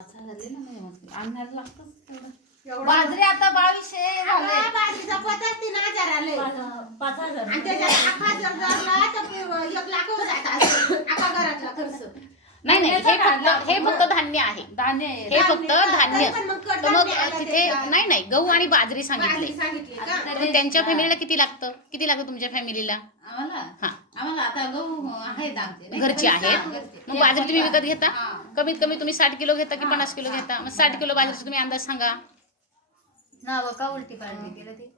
आणायला लागतच तेवढं. बाजरी आता 2200 झाले. बाजरीचा पत्ता 3000 आले. 5000 आणि त्याच्यात आखा जर धरला तर 1 लाख होऊन जातात आखा घरातला खर्च. नाही नाही, हे फक्त धान्य आहे. धान्य हे फक्त धान्य. पण मग तर मग तिथे नाही नाही, गहू आणि बाजरी सांगितले. सांगितले का? तर त्यांच्या फॅमिलीला किती लागतं तुमच्या फॅमिलीला? आम्हाला आता गहू आहेत आमचे नाही का? घरचे आहेत. घरचे. मग बाजरी तुम्ही विकत घेता? हा. कमीत कमी तुम्ही 60 किलो घेता की 50 किलो घेता? मग 60 किलो बाजरीचा तुम्ही अंदाज सांगा. नाव का उलटी पालटी केलं ते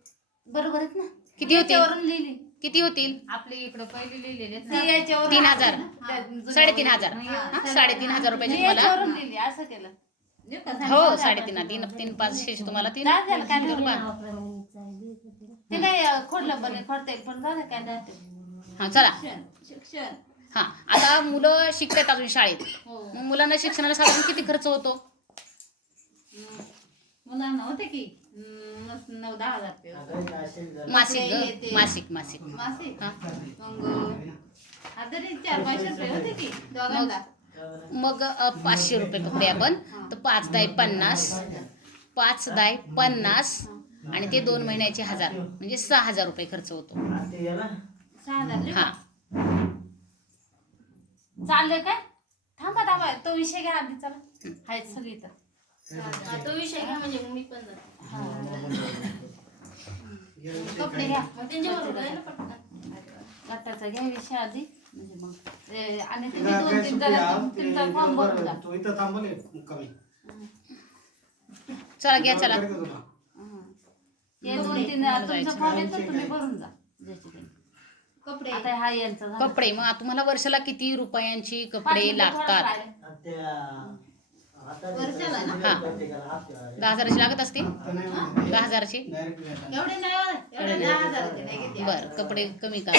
बरोबर आहेत ना. किती होतील? याच्यावरून लिहिली किती होतील? आपले इकडे पहिले लिहिलेले ती याच्यावर 3000 हा. 3500 3,500 रुपयाची तुम्हाला. याच्यावरून लिहिली असं केलं. हो 3.5 3 5 6 तुम्हाला 3 जाऊ द्याल काय नाही. रुपये. ते काय खोडलं पण खोडता येईल पण जाऊ दे काय जाते. हा चला. शिक्षण हा आता मुलं शिकतात अजून शाळेत. हो. मग मुलांना शिक्षणाला साधारण किती खर्च होतो? मुलांना होते की 9-10 हजार रुपये होते. मासिक कपडे हे ते. मासिक मासिक मासिक हा. मग आता 400-500 रुपये होते की दोघांना. मग 500 रुपये पकडे आपण. तर 5 दाय 50, 5 दाय 50 आणि ते 2 महिन्याचे 1000 म्हणजे 6000 रुपये खर्च होतो. 6000 हा चाललंय काय? थांबा तो विषय घ्या आधी. चला आहेत सगळी तर तो विषय घ्या म्हणजे मी पण जाते. कपडे घ्या गटाचा घ्या विषय आधी म्हणजे मग आणि तुम्ही 2-3 जण तुमचा फॉर्म भरून जा. तो इथं थांबले कमी. चला घ्या चला. हे 2-3 तुमचा फॉर्म येतो तुम्ही भरून जा. कपडे आता हा यांचा झाला. कपडे मग तुम्हाला वर्षाला किती रुपयांची कपडे लागतात? वर्षाला ना हा 10,000ची लागत असतील. 10,000ची. एवढे नाही होत. एवढे 10,000 होते नाही किती. बर कपडे कमी का?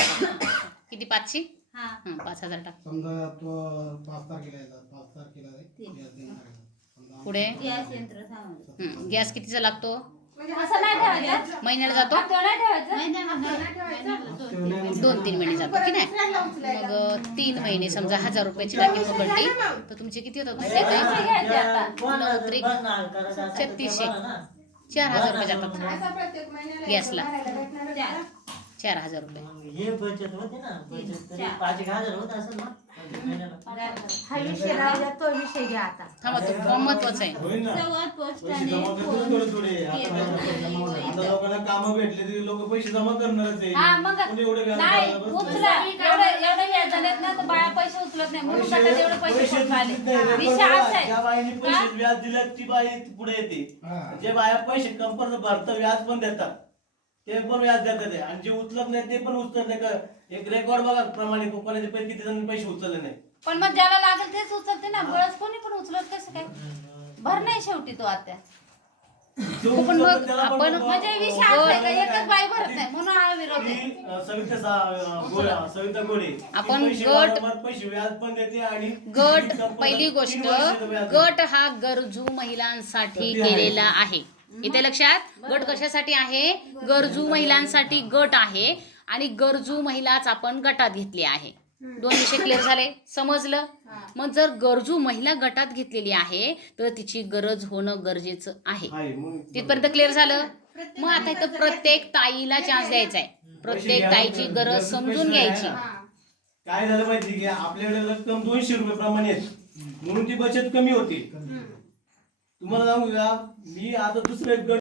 किती 500? हा 5,000 टाक. समजा तो 5 तारखेला येतात, 5 तारखेला गॅस देणार आहे. समजा पुढे गॅस यंत्र सांगा. गॅस कितीचा लागतो? असं नाही ठेवायचं. महिन्याला जातो? तो नाही ठेवायचं. महिन्याला 2-3 महिने जातो की नाही. मग 3 महिने समजा 1000 रुपयाची टाकी पकडली तर तुमचे किती होतात माहिती आहे पैसे का? घ्यायचे आता. 3600 4,000 रुपये जातात असं प्रत्येक महिन्याला गॅसला. चार. 4,000 रुपये. हे बचत होते ना, बचत तरी 5,000 होत असेल ना महिन्याला. हा विषय राहिला तो विषय घ्या आता. थांबा तो फॉर्म महत्वाचा आहे. होईल ना. सगळ्यात पैसे पोस्टाने जमा करतात थोडे थोडे. आता लोकांना कामं भेटले तरी लोक पैसे जमा करणारच आहे. हा मग कोणी एवढे व्याज नाही द्यायला बसलं? उचला एवढे व्याज झालेत ना तर बाया पैसे उचलत नाही म्हणून पैसे- गटात एवढे पैसे पैसे पोस्ट आले. उचलत नाही. विषय असा आहे. ज्या बाईने का? पैसे व्याज दिलं ती बाई पुढे येते. हा. जे बाया पैसे कंपनी भरतं व्याज पण देतात ते पण व्याज देतात आहे. आणि जे उचलत नाही ते पण उचलत नाही. एक रेकॉर्ड बघा प्रमाणे कोणाचे पैसे किती जण पैसे उचलले नाही. पण मग ज्याला लागेल तेच उचलते ना. बळच कोणी पण उचलत कसं काय भर नाही शेवटी तो आता. जो पण उचलतो मग त्याला पण आपण- बघा. म्हणजे विषय असा आहे का एकच बाई भरत नाही म्हणून हा विरोध आहे. ती, सविता गोडे आपण पैसे गट- वारंवार पैसे व्याज पण देते आणि गट ती पहिली तीन गोष्ट वर्षाचं व्याज देते. गट हा गरजू महिलांसाठी केलेला आहे. इथे लक्षात गट कशासाठी आहे? गरजू महिलांसाठी गट आहे आणि गरजू महिलाच आपण गटात घेतली आहे. 2 विषय क्लिअर झाले, समजलं. मग जर गरजू महिला गटात घेतलेली आहे तर तिची गरज होणं गरजेचं आहे. आहे, मग तिथपर्यंत क्लिअर झालं. मग आता इथं प्रत्येक ताईला चान्स द्यायचा आहे. प्रत्येक ताईची गरज समजून घ्यायची. काय झालं माहिती की आपल्याकडे रक्कम 200 रुपये प्रमाणे आहे. म्हणून ती बचत कमी होती. तुम्हाला सांगू का मी आता दुसरं एक गट